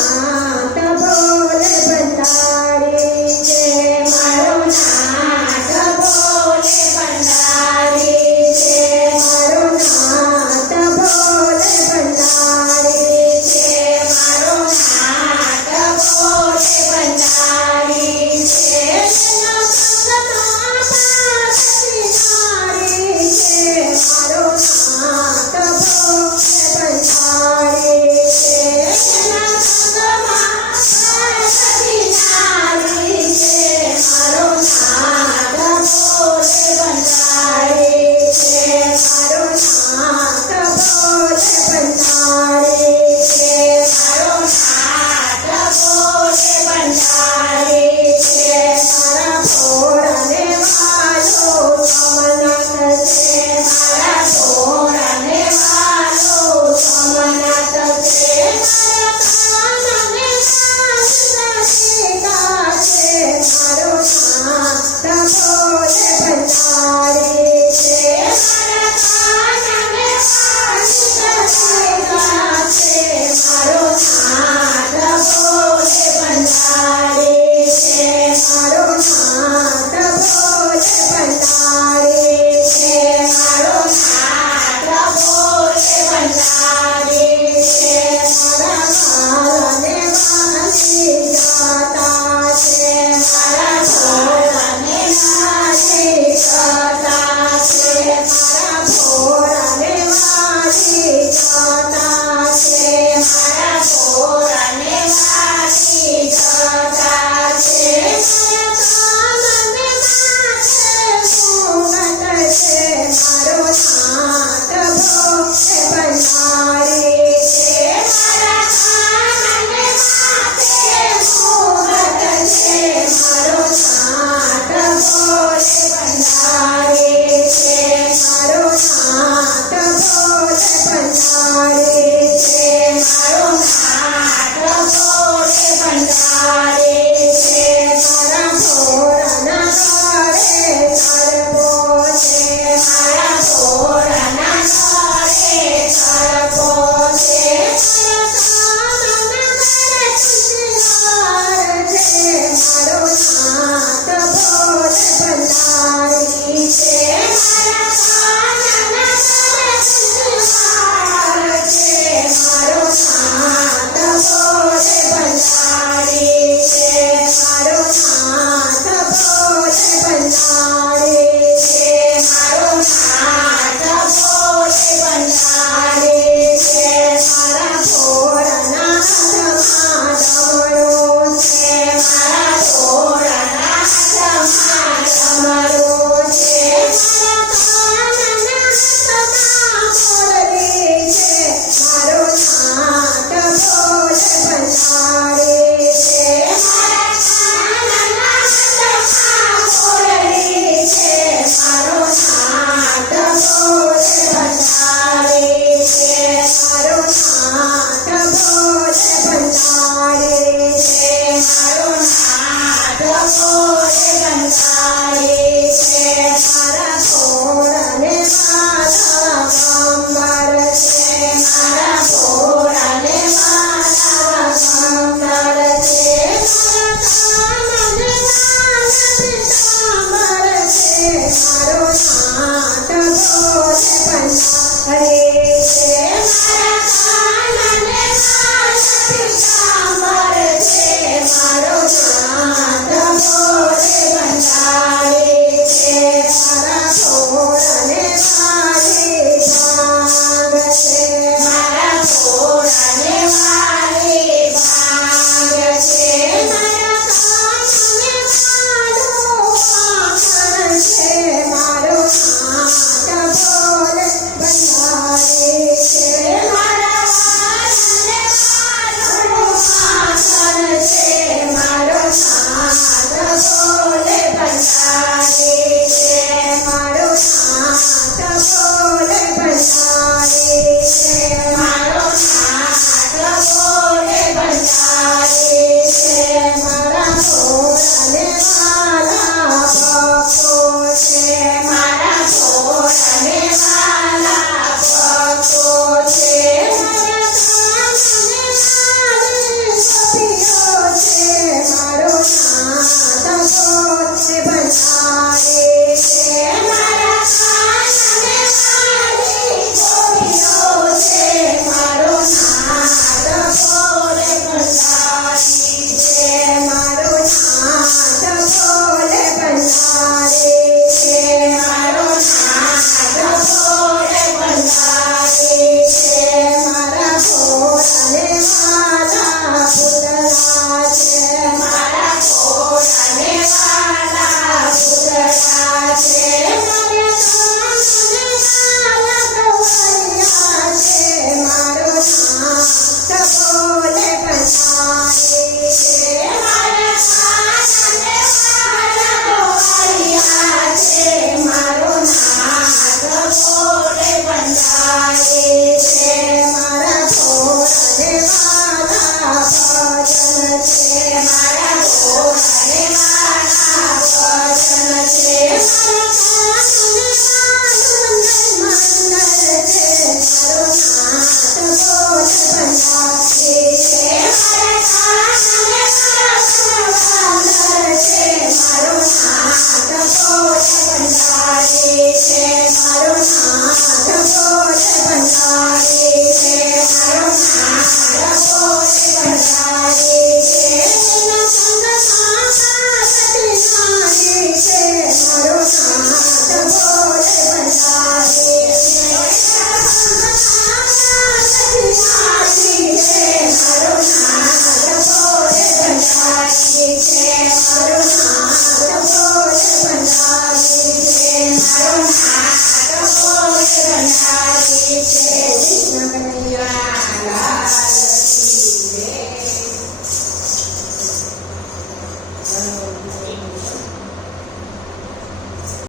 us. Yes.